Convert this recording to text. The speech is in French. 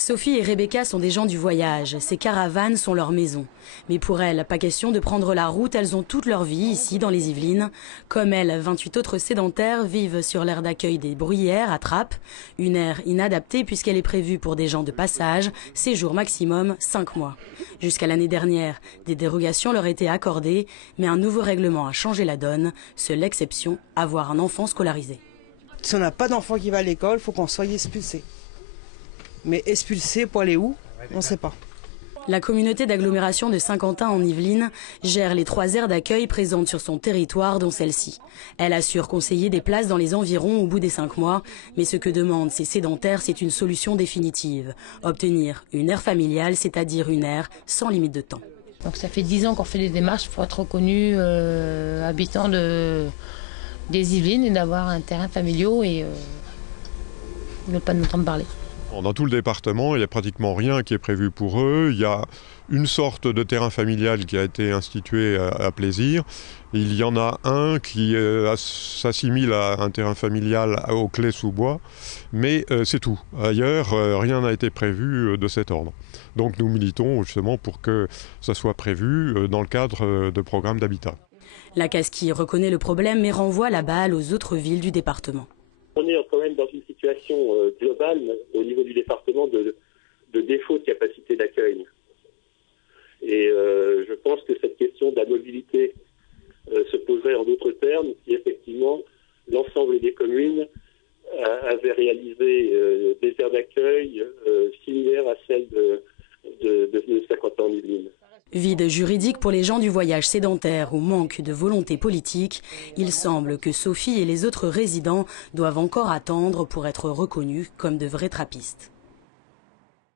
Sophie et Rebecca sont des gens du voyage. Ces caravanes sont leur maison. Mais pour elles, pas question de prendre la route. Elles ont toute leur vie ici, dans les Yvelines. Comme elles, 28 autres sédentaires vivent sur l'aire d'accueil des Bruyères à Trappes. Une aire inadaptée puisqu'elle est prévue pour des gens de passage. Séjour maximum 5 mois. Jusqu'à l'année dernière, des dérogations leur étaient accordées. Mais un nouveau règlement a changé la donne. Seule exception, avoir un enfant scolarisé. Si on n'a pas d'enfant qui va à l'école, il faut qu'on soit expulsé. Mais expulsé pour aller où? On ne sait pas. La communauté d'agglomération de Saint-Quentin en Yvelines gère les 3 aires d'accueil présentes sur son territoire, dont celle-ci. Elle assure conseiller des places dans les environs au bout des 5 mois. Mais ce que demandent ces sédentaires, c'est une solution définitive. Obtenir une aire familiale, c'est-à-dire une aire sans limite de temps. Donc ça fait 10 ans qu'on fait des démarches pour être reconnu habitant des Yvelines et d'avoir un terrain familial et ils ne veulent pas nous entendre parler. Dans tout le département, il n'y a pratiquement rien qui est prévu pour eux. Il y a une sorte de terrain familial qui a été institué à Plaisir. Il y en a un qui s'assimile à un terrain familial au Clé-sous-Bois, mais c'est tout. Ailleurs, rien n'a été prévu de cet ordre. Donc nous militons justement pour que ça soit prévu dans le cadre de programmes d'habitat. La Casquille reconnaît le problème mais renvoie la balle aux autres villes du département. On est quand même dans une situation globale au niveau du département de défaut de capacité d'accueil. Et je pense que cette question de la mobilité se poserait en d'autres termes si effectivement l'ensemble des communes avaient réalisé des aires d'accueil similaires à celles de Saint-Quentin en Yvelines. Vide juridique pour les gens du voyage sédentaire ou manque de volonté politique, il semble que Sophie et les autres résidents doivent encore attendre pour être reconnus comme de vrais trappistes.